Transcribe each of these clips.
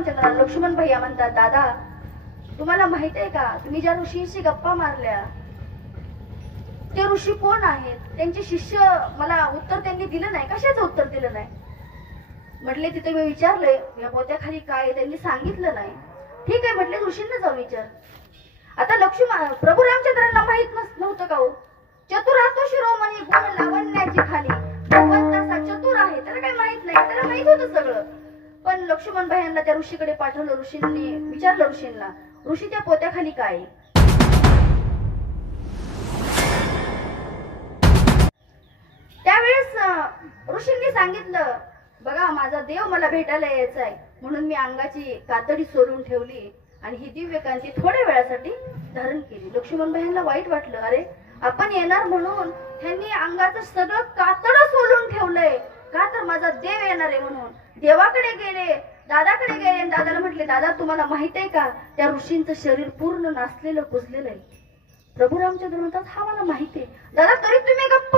रामचंद्र लक्ष्मण भैया म्हणतात, दादा तुम्हाला माहित आहे का, तुम्ही ज्या ऋषींशी गप्पा मारल्या ते ऋषी कोण आहेत? त्यांचे शिष्य मला उत्तर त्यांनी दिलं नाही. कशाचं उत्तर दिलं नाही? म्हटले तिथे मी विचारले या पोत्याखाली काय, त्यांनी सांगितलं नाही. ठीक आहे म्हटले, ऋषींना जाऊन विचार. आता लक्ष्मण प्रभू रामचंद्रांना माहित नव्हतं का हो, चतुरातो शिरोमणी गुण लावण्याची खाली भगवंताचा चतुर आहे, त्याला काही माहित नाही. त्याला माहित होतं सगळं. पण लक्ष्मण भाईंना त्या ऋषीकडे पाठवलं. ऋषींनी विचारलं ऋषींना, ऋषी त्या पोत्याखाली काय? त्यावेळेस ऋषींनी सांगितलं, बघा माझा देव मला भेटायला यायचा आहे म्हणून मी अंगाची कातडी सोडून ठेवली आणि ही दिव्य कांती थोड्या वेळासाठी धारण केली. लक्ष्मण भाईंना वाईट वाटलं, अरे आपण येणार म्हणून ह्यांनी अंगाचं सगळं कातडं सोडून ठेवलंय का, तर माझा देव येणार आहे म्हणून. देवाकडे गेले, दादाकडे गेले, दादाला म्हटले, दादा तुम्हाला माहित आहे का त्या ऋषींचं शरीर पूर्ण नाचलेलं कुजलेलं आहे. प्रभू रामचंद्र म्हणतात, हा मला माहिती आहे. दादा तरी तुम्ही गप्प,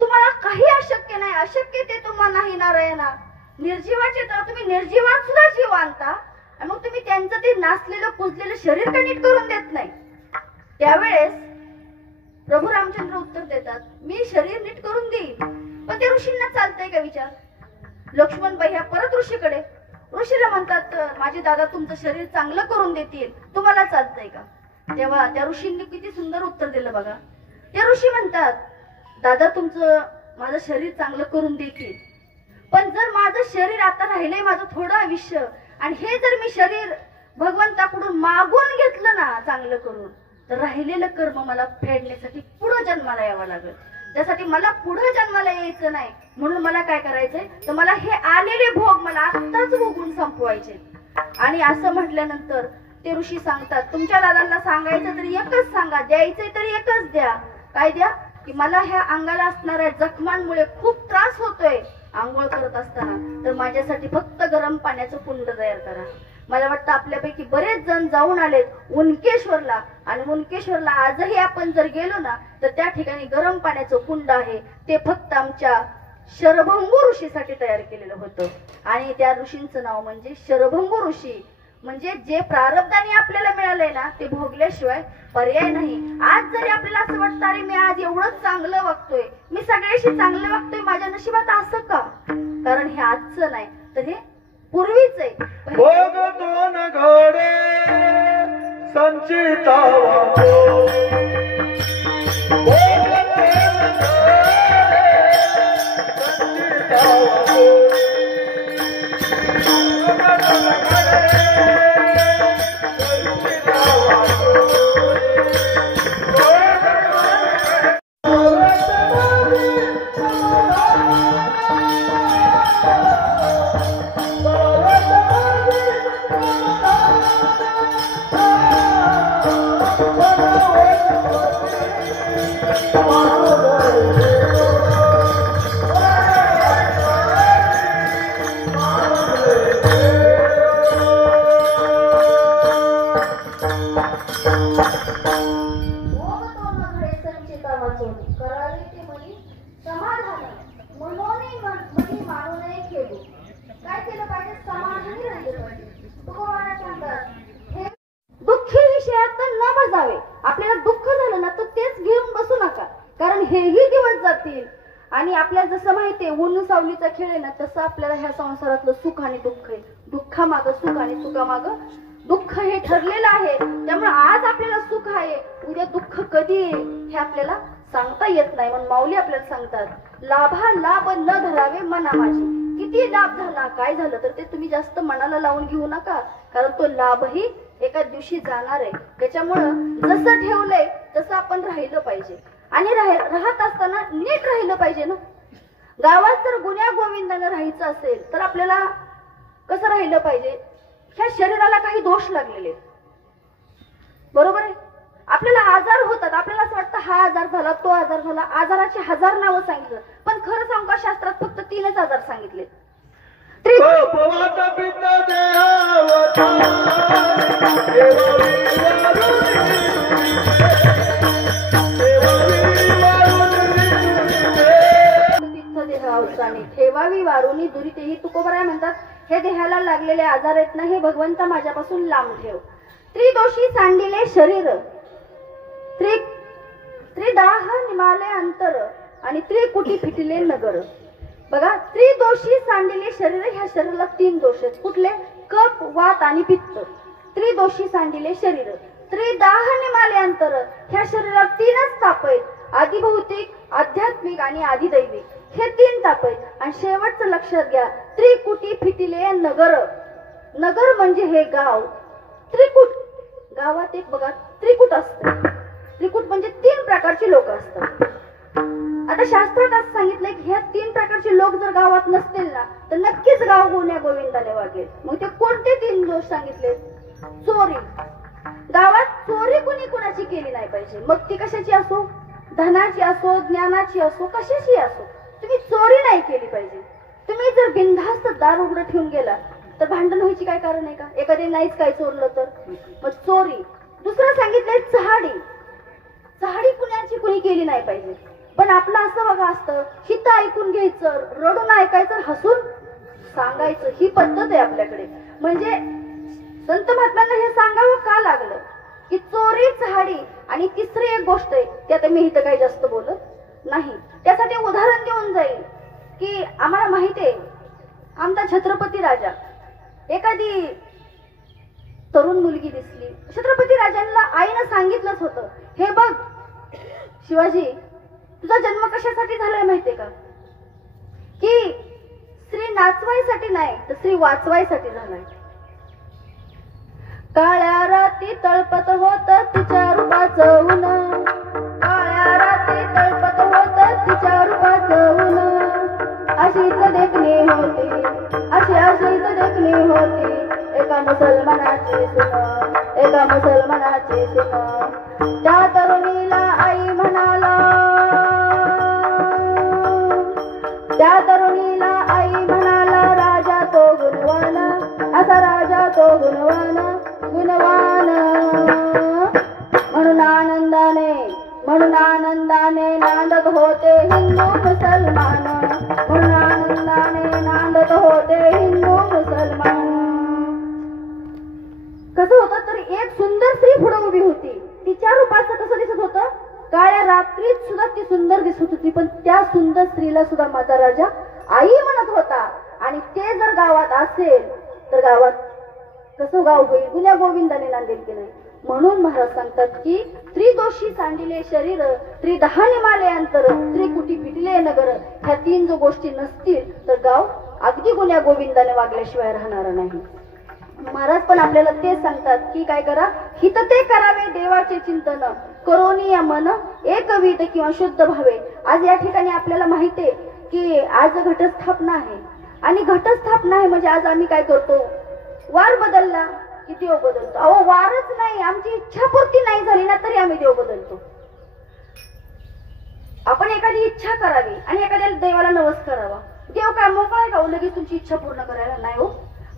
तुम्हाला काही अशक्य नाही. अशक्य ते तुम्हाला नाही नारायणा. निर्जीवाचे तर तुम्ही निर्जीवात सुद्धा जीव आणता आणि मग तुम्ही त्यांचं ते नाचलेलं कुजलेलं शरीर का नीट करून देत नाही? त्यावेळेस प्रभू रामचंद्र उत्तर देतात, मी शरीर नीट करून देईल, पण ते ऋषींना चालतंय का विचार? लक्ष्मण भैया परत ऋषीकडे, ऋषीला म्हणतात, माझे दादा तुमचं शरीर चांगलं करून देतील, तुम्हाला चालतंय का? तेव्हा त्या ऋषींनी किती सुंदर उत्तर दिलं बघा. ते ऋषी म्हणतात, दादा तुमचं माझं शरीर चांगलं करून देतील, पण जर माझं शरीर आता राहिलंय माझं थोडं आयुष्य आणि हे जर मी शरीर भगवंताकडून मागून घेतलं ना चांगलं करून, तर राहिलेलं कर्म मला फेडण्यासाठी पुढे जन्माला यावं लागेल. त्यासाठी मला पुढे जन्माला यायचं नाही. म्हणून मला काय करायचंय, तर मला हे आलेले भोग मला आत्ताच भोगून संपवायचे. आणि असं म्हटल्यानंतर ते ऋषी सांगतात, तुमच्या दादांना सांगायचं तरी एकच सांगा, द्यायचंय तरी एकच द्या. काय द्या? की मला ह्या अंगाला असणाऱ्या जखमांमुळे खूप त्रास होतोय आंघोळ करत असताना, तर माझ्यासाठी फक्त गरम पाण्याचं कुंड तयार करा. मला वाटतं आपल्यापैकी बरेच जण जाऊन आलेत उनकेश्वरला, आणि उनकेश्वरला आजही आपण जर गेलो ना तर त्या ठिकाणी गरम पाण्याचं कुंड आहे. ते फक्त आमच्या शरभंगू ऋषीसाठी तयार केलेलं होतं. आणि त्या ऋषींचं नाव म्हणजे शरभंगू ऋषी. म्हणजे जे प्रारब्धाने आपल्याला मिळालंय ना ते भोगल्याशिवाय पर्याय नाही. आज जरी आपल्याला असं वाटतं, अरे मी आज एवढंच चांगलं वागतोय, मी सगळ्याशी चांगलं वागतोय, माझ्या नशिबात असं का? कारण हे आजचं नाही, तर हे पूर्वीच आहे. भोगतोन घडे संचिता आपल्याला दुःख झालं ना तर तेच घेऊन बसू नका, कारण हेही दिवस जातील. आणि आपल्याला जसं माहितीये ऊन सावलीचा खेळ आहे ना, तसं आपल्याला ह्या संसारातलं सुख आणि दुःख आहे. दुःखामागं सुख आणि सुखामागं दुःख हे ठरलेलं आहे. त्यामुळे आज आपल्याला सुख आहे, उद्या दुःख कधी हे आपल्याला सांगता येत नाही. म्हणून माऊली आपल्याला सांगतात, लाभा लाभ न धरावे मना माझी. किती लाभ झाला काय झालं तर ते तुम्ही जास्त मनाला लावून घेऊ नका, कारण तो लाभही एका दिवशी जाणार आहे. त्याच्यामुळं जसं ठेवलंय तसं आपण राहिलं पाहिजे. आणि राहत असताना नीट राहिलं पाहिजे ना. गावात जर गुण्या गोविंदानं राहायचं असेल तर आपल्याला कसं राहिलं पाहिजे? ह्या शरीराला काही दोष लागलेले, बरोबर आहे. आपल्याला आजार होतात, आपल्याला असं वाटतं हा आजार झाला तो आजार झाला, आजाराची हजार नावं सांगितलं, पण खरं सांगू का शास्त्रात फक्त 3च आजार सांगितले. ठेवावी वारुनी दुरी, तेही तुकोबराय म्हणतात हे देहाला लागलेले आजार आहेत ना, हे भगवंता माझ्यापासून लांब ठेव. त्रिदोषी सांडिले शरीर, त्रिदाह निमाले अंतर आणि त्रिकुटी फिटले नगर. बघा, त्रिदोषी सांडिले शरीर, ह्या शरीराला 3 दोष आहेत. कुठले? कफ, वात आणि पित्त. त्रिदोषी सांडिले शरीर. त्रिदाह निमाले अंतर, ह्या शरीरात 3च ताप आहेत. आदिभौतिक, आध्यात्मिक आणि आदिदैविक, हे 3 ताप आहेत. आणि शेवटचं लक्षात घ्या, त्रिकुटी फिटिले नगर. नगर म्हणजे हे गाव. त्रिकुट, गावात एक बघा त्रिकुट असतं. त्रिकुट म्हणजे 3 प्रकारची लोक असतात. आता शास्त्रात असं सांगितलंय की ह्या 3 प्रकारचे लोक जर गावात नसतील ना, तर नक्कीच गाव गुण्या गोविंदाने वागेल. मग ते कोणते 3 दोष सांगितले? चोरी. गावात चोरी कुणी कुणाची केली नाही पाहिजे. मग ती कशाची असो, धनाची असो, ज्ञानाची असो, कशाची असो, तुम्ही चोरी नाही केली पाहिजे. तुम्ही जर बिनधास्त दार उघडं ठेवून गेला तर भांडण व्हायची काय कारण आहे का? एखादे नाहीच काय चोरलं तर. मग चोरी. दुसरं सांगितलंय चहाडी. चहाडी कुणाची कुणी केली नाही पाहिजे. पण आपलं असं बघा असतं, हित ऐकून घ्यायचं, रडून ऐकायचं, हसून सांगायचं, ही पद्धत आहे आपल्याकडे. म्हणजे संत महात्म्यांना हे सांगावं का लागलं की चोरी, चहाडी आणि तिसरी एक गोष्ट आहे, ती आता मी इथं काही जास्त बोलत नाही. त्यासाठी उदाहरण देऊन जाईल की आम्हाला माहिती आहे, आमचा छत्रपती राजा, एखादी तरुण मुलगी दिसली, छत्रपती राजांना आईनं सांगितलंच होतं, हे बघ शिवाजी, तुझा जन्म कशासाठी झालाय माहितीये का? की स्त्री नाचवायसाठी नाही तर स्त्री वाचवायसाठी झालाय. काळ्या राती तळपत होत तिच्या रूपाचं ऊन, काळ्या राती तळपत होत तिच्या रूपाचं ऊन, अशीच देखणी होती, अशीच देखणी होती एका मुसलमानाची सुन, एका मुसलमानाची सुन. त्या तरुणीला आई म्हणाला, त्या तरुणीला आई म्हणाला, राजा तो गुणवान, असा राजा तो गुणवान, गुणवान. म्हणून आनंदाने नांदत होते हिंदू मुसलमान, म्हणून आनंदाने नांदत होते हिंदू मुसलमान. कसं होतं तर एक सुंदर स्त्री पुढे उभी होती. तिच्या रूपाचं कसं दिसत होतं? काळ्या रात्रीत सुद्धा ती सुंदर दिसत होती. पण त्या सुंदर स्त्रीला सुद्धा माझा राजा आई म्हणत होता. आणि ते जर गावात असेल तर गावात कसं गाव होईल? गुण्या गोविंदाने नांदेल की नाही? म्हणून महाराज सांगतात की त्रिदोषी सांडिले शरीर, त्रिदहा निमाले अंतर, त्रिकुटी फिटले नगर, ह्या 3 जो गोष्टी नसतील तर गाव अगदी गुण्या गोविंदाने वागल्याशिवाय राहणार नाही. महाराज पण आपल्याला तेच सांगतात की काय करा, हित ते करावे देवाचे चिंतन, करोनी या मन एकविध किंवा शुद्ध भावे. आज या ठिकाणी आपल्याला माहितीये की आज घटस्थापना आहे. आणि घटस्थापना आहे म्हणजे आज आम्ही काय करतो? वार बदलला की देव बदलतो. अहो वारच नाही, आमची इच्छापूर्ती नाही झाली ना तरी आम्ही देव बदलतो. आपण एखादी इच्छा करावी आणि एखाद्याला देवाला नवस करावा, देव काय मोकळा आहे का लगेच तुमची इच्छा पूर्ण करायला? नाही हो.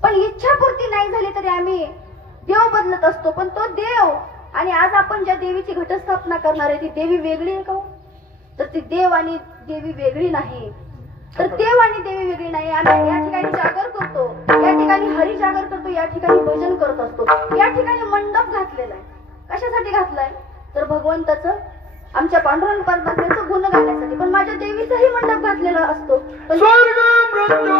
पण इच्छापूर्ती नाही झाली तरी आम्ही देव बदलत असतो. पण तो देव आणि आज आपण ज्या देवीची घटस्थापना करणार आहे ती देवी वेगळी आहे का? तर ती देव आणि देवी वेगळी नाही. तर देव आणि देवी वेगळी नाही. आम्ही या ठिकाणी जागर करतो, या ठिकाणी हरी जागर करतो, या ठिकाणी भजन करत असतो, या ठिकाणी मंडप घातलेला आहे. कशासाठी घातलाय? तर भगवंताचं, आमच्या पांडुरंग परमात्म्याचं गुण गाण्यासाठी. पण माझ्या देवीचाही मंडप घातलेला असतो. स्वर्ग मृत्यू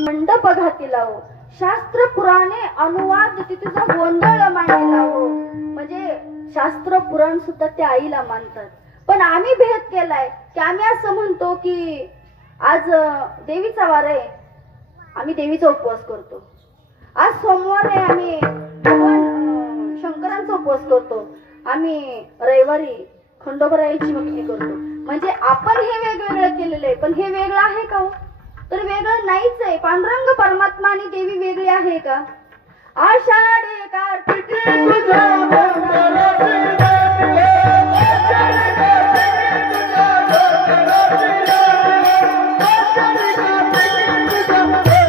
मंडप घाती लावो, शास्त्र पुराणे अनुवाद तिचा गोंधळ मांडला हो. म्हणजे शास्त्र पुराण सुद्धा त्या आईला मानतात. पण आम्ही भेद केलाय की आम्ही असं म्हणतो की आज देवीचा वार आहे, आम्ही देवीचा उपवास करतो. आज सोमवार आहे, आम्ही भगवान शंकरांचा उपवास करतो. आम्ही रविवारी खंडोबारायांची भक्ती करतो. म्हणजे आपण हे वेगवेगळं केलेलं आहे. पण हे वेगळं आहे का हो? तर वेगळं नाहीच आहे. पांडुरंग परमात्मा आणि देवी वेगळी आहे का? आषाढी कार्तिकी तुझ्या गोंधळाची दाटी हो, आषाढी कार्तिकी तुझ्या गोंधळाची दाटी हो,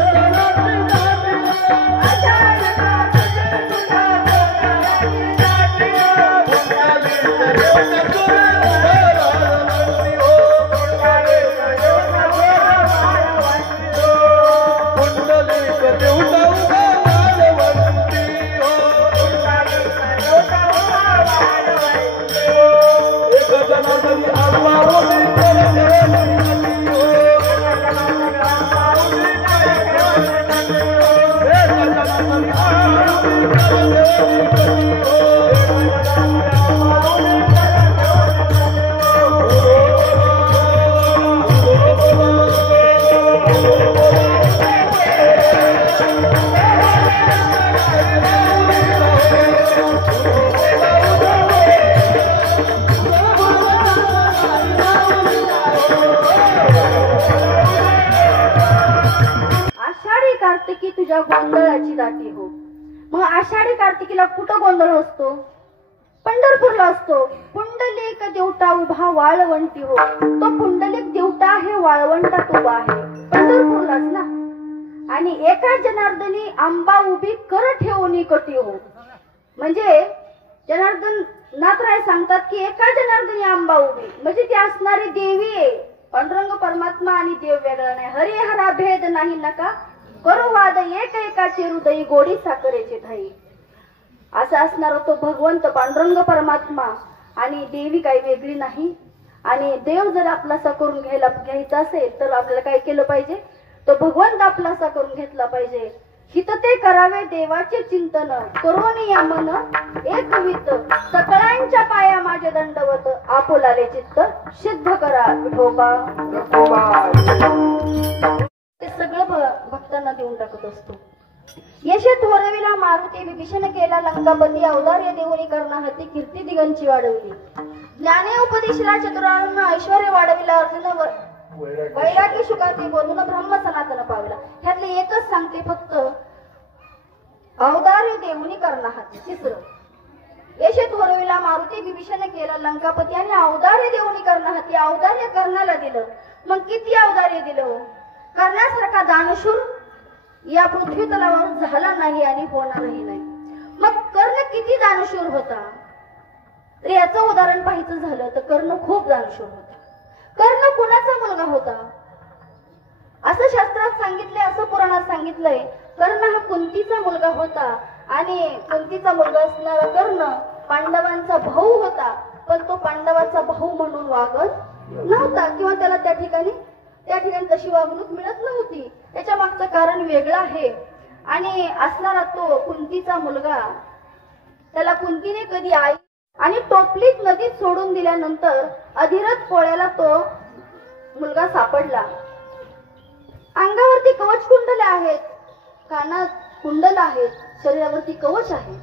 आषाढी कार्तिकी तुझ्या गोंधळाची दाटी हो, आषाढी कार्तिकी तुझ्या गोंधळाची दाटी हो, पुंडलिक देवता वाळवंटी हो, पुंडलिक देवता वाळवंटी हो, पुंडलिक देवता वाळवंटी हो, पुंडलिक देवता वाळवंटी हो, एक जनार्दनी आम्हा उभी ठेवण्याची हो, एक जनार्दनी आम्हा उभी ठेवण्याची हो, एक जनार्दनी आम्हा उभी ठेवण्याची हो, एक जनार्दनी आम्हा उभी आषाढी कार्तिकी तुझ्या गोंधळाची दाटी हो. मग आषाढी कार्तिकीला कुठं गोंधळ असतो? पंढरपूरला असतो. पुंडलिक देवता उभा वाळवंटी हो. तो पुंडलिक देवता आहे वाळवंटात उभा आहे, पंढरपूरलाच ना. आणि एका जनार्दनी आंबा उभी कर ठेवणी कटी हो. म्हणजे जनार्दन नाथराय सांगतात की एका जनार्दनी आंबा उभी म्हणजे ती असणारी देवी आहे. पांडुरंग परमात्मा आणि देव वेगळा नाही. हरिहरा भेद नाही नका करू वाद, एक एकाचे हृदयी गोडी साखरेचे ठाई. असा असणारा तो भगवंत पांडुरंग परमात्मा आणि देवी काही वेगळी नाही. आणि देव जर आपलासा करून घ्यायचा असेल तर आपल्याला काय केलं पाहिजे? तो भगवंत आपलासा करून घेतला पाहिजे. हित ते करावे देवाचे चिंतन, करून या मन एक वित, सकळांच्या पाया माझे दंडवत, आपुलाले चित्त सिद्ध करा विठोबा. ते सगळं भक्तांना देऊन टाकत असतो. यशे थोरविला मारुती, विभीषण केला लंकापती, औदार्य देऊनी करणा हती, कीर्ती दिगंची वाढवली. ज्ञाने उपदेशला चतुरांना, ऐश्वर्य वाढविला अर्जुन, वैराग्य शुकाती बोलून ब्रह्म सनातन पावला. ह्यातले एकच सांगते फक्त, औदार्य देऊनी करणा हती. तिसरं यशे थोरविला मारुती, विभीषण केला लंकापती, आणि औदार्य देऊनी करणा हती. औदार्य कर्णाला दिलं. मग किती औदार्य दिलं? करण्यासारखा दानशूर या पृथ्वी तलावावर झाला नाही आणि होणारही नाही. मग कर्ण किती दानशूर होता? तर याचं उदाहरण पाहायचं झालं तर कर्ण खूप दानशूर होता. कर्ण कुणाचा मुलगा होता असं शास्त्रात सांगितलंय, असं पुराणात सांगितलंय. कर्ण हा कुंतीचा मुलगा होता. आणि कुंतीचा मुलगा असणारा कर्ण पांडवांचा भाऊ होता. पण तो पांडवाचा भाऊ म्हणून वागत नव्हता किंवा त्याला त्या ठिकाणी तशी वागणूक मिळत नव्हती. त्याच्या मागचं कारण वेगळं आहे. आणि असणारा तो कुंतीचा मुलगा, त्याला कुंतीने कधी आई आणि टोपलीत नदीत सोडून दिल्यानंतर अधिरथ पोळ्याला तो मुलगा सापडला. अंगावरती कवच कुंडले आहेत, कानात कुंडल आहेत, शरीरावरती कवच आहे.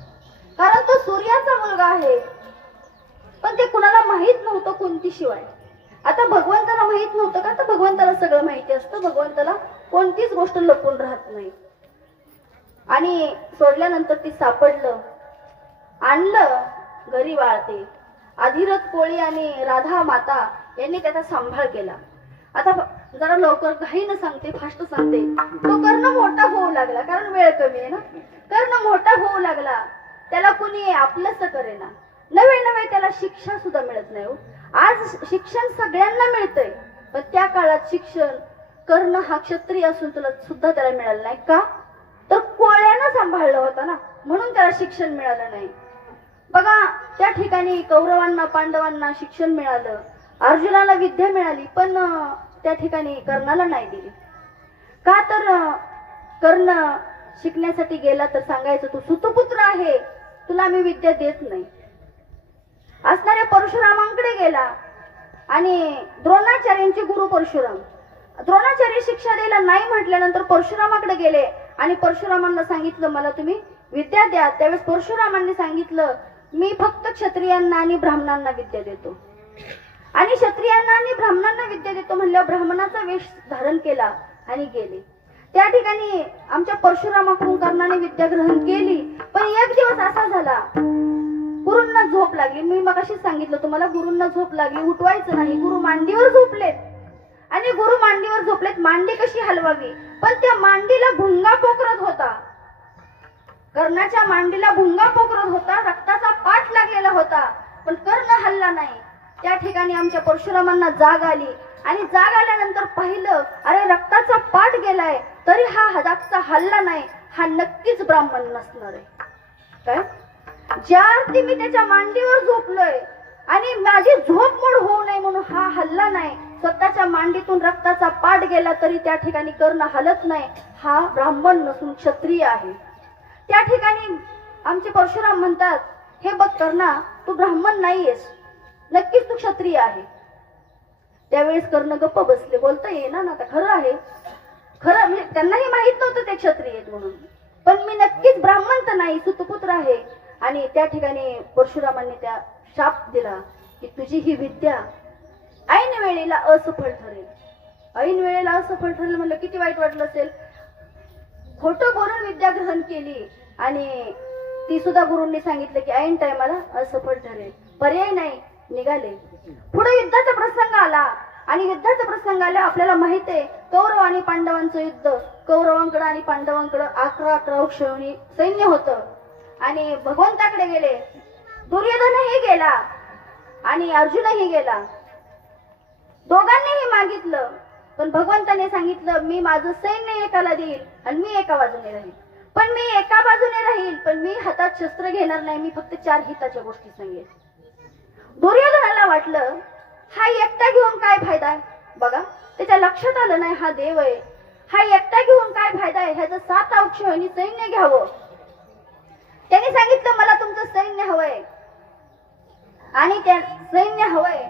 कारण तो सूर्याचा मुलगा आहे. पण ते कुणाला माहित नव्हतं कुंतीशिवाय. आता भगवंताला माहित नव्हतं का? तर भगवंताला सगळं माहिती असतं. भगवंताला कोणतीच गोष्ट लपून राहत नाही. आणि सोडल्यानंतर ती सापडलं, आणलं घरी वाळते. अधिरथ कोळी आणि राधा माता यांनी त्याचा सांभाळ केला. आता जरा लवकर घाईनं सांगते, फास्ट सांगते. तो कर्ण मोठा होऊ लागला, कारण वेळ कमी आहे ना. कर्ण मोठा होऊ लागला, त्याला कुणी आपलंसं करेना. नवे नवे त्याला शिक्षा सुद्धा मिळत नाही. आज शिक्षण सगळ्यांना मिळतंय, पण त्या काळात शिक्षण कर्ण हा क्षत्रिय असून तुला सुद्धा त्याला मिळालं नाही. का? तर कोळ्यानं सांभाळलं होतं ना, म्हणून त्याला शिक्षण मिळालं नाही. बघा, त्या ठिकाणी कौरवांना पांडवांना शिक्षण मिळालं, अर्जुनाला विद्या मिळाली, पण त्या ठिकाणी कर्णाला नाही दिली. का? तर कर्ण शिकण्यासाठी गेला तर सांगायचं तू सुतपुत्र आहे, तुला मी विद्या देत नाही. असणाऱ्या परशुरामांकडे गेला आणि द्रोणाचार्यांचे गुरु परशुराम, द्रोणाचार्य शिक्षा द्यायला नाही म्हटल्यानंतर परशुरामाकडे गेले आणि परशुरामांना सांगितलं मला तुम्ही विद्या द्या. त्यावेळेस परशुरामांनी सांगितलं मी फक्त क्षत्रियांना आणि ब्राह्मणांना विद्या देतो. आणि क्षत्रियांना आणि ब्राह्मणांना विद्या देतो म्हणल्यावर ब्राह्मणाचा वेश धारण केला आणि गेले. त्या ठिकाणी आमच्या परशुरामाकडून कर्णाने विद्या ग्रहण केली. पण एक दिवस असा झाला, गुरूंना झोप लागली. मी मगाशीच सांगितलं तुम्हाला, गुरूंना झोप लागली, उठवायचं नाही. गुरु मांडीवर झोपलेत आणि गुरु मांडीवर झोपलेत. मांडी कशी हलवावी, पण त्या मांडीला भुंगा पोखरत होता. कर्णाच्या मांडीला भुंगा पोखरत होता, रक्ताचा पाठ लागलेला होता, पण कर्ण हल्ला नाही. त्या ठिकाणी आमच्या परशुरामांना जाग आली आणि जाग आल्यानंतर पाहिलं, अरे रक्ताचा पाठ गेलाय तरी हा रक्ताचा हल्ला नाही, हा नक्कीच ब्राह्मण नसणार आहे. काय? ज्या अर्थी मी त्याच्या मांडीवर झोपलोय आणि माझी झोप मोड होऊ नये म्हणून हा हल्ला नाही, स्वतःच्या मांडीतून रक्ताचा पाठ गेला तरी त्या ठिकाणी कर्ण हलत नाही, हा ब्राह्मण नसून क्षत्रिय आहे. त्या ठिकाणी आमचे परशुराम म्हणतात, हे बघ कर्णा, तू ब्राह्मण नाहीयेस, नक्कीच तू क्षत्रिय आहे. त्यावेळेस कर्ण गप्प बसले, बोलता येईना ना, आता खरं आहे, खरं म्हणजे त्यांनाही माहित नव्हतं ते क्षत्रिय आहेत म्हणून, पण मी नक्कीच ब्राह्मण तर नाही, सुतपुत्र आहे. आणि त्या ठिकाणी परशुरामांनी त्या शाप दिला की तुझी ही विद्या ऐन वेळेला असफल ठरेल. ऐन वेळेला असफल ठरेल म्हणलं किती वाईट वाटलं असेल. खोटं बोलून विद्या ग्रहण केली आणि ती सुद्धा गुरूंनी सांगितलं की ऐन टायमाला असफल ठरेल. पर्याय नाही, निघाले. पुढे युद्धाचा प्रसंग आला आणि युद्धाचा प्रसंग आल्यावर आपल्याला माहित आहे कौरव आणि पांडवांचं युद्ध. कौरवांकडे आणि पांडवांकडे 11 अक्षौहिणी सैन्य होतं आणि भगवंताकडे गेले. दुर्योधनही गेला आणि अर्जुनही गेला. दोघांनीही मागितलं, पण भगवंताने सांगितलं मी माझं सैन्य एकाला देईल आणि मी एका बाजूने राहील. पण मी एका बाजूने राहील, पण मी हातात शस्त्र घेणार नाही, मी फक्त 4 हिताच्या गोष्टी सांगेन. दुर्योधनाला वाटलं हा एकटा घेऊन काय फायदा आहे. बघा, त्याच्या लक्षात आलं नाही हा देव आहे, हा एकटा घेऊन काय फायदा आहे, ह्याचं 7 अक्षौहिणी सैन्य घ्यावं. त्याने सांगितलं मला तुमचं सैन्य हवंय आणि त्या सैन्य हवंय.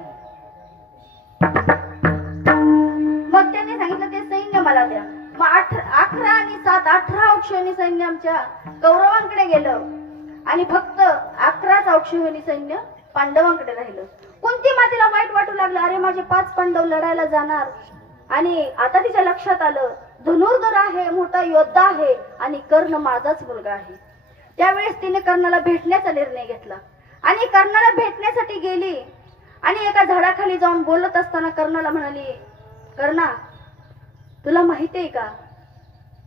मग त्याने सांगितलं ते सैन्य मला द्या. मग 11 आणि 7 18 अक्षौहिणी सैन्य आमच्या कौरवांकडे गेलं आणि फक्त 11 अक्षौहिणी सैन्य पांडवांकडे राहिलं. कुंती मातेला वाईट वाटू लागलं, अरे माझे 5 पांडव लढायला जाणार. आणि आता तिच्या लक्षात आलं धनुर्धर आहे, मोठा योद्धा आहे आणि कर्ण माझाच मुलगा आहे. त्यावेळेस तिने कर्णाला भेटण्याचा निर्णय घेतला आणि कर्णाला भेटण्यासाठी गेली आणि एका झाडाखाली जाऊन बोलत असताना कर्णाला म्हणाली, कर्णा तुला माहिती आहे का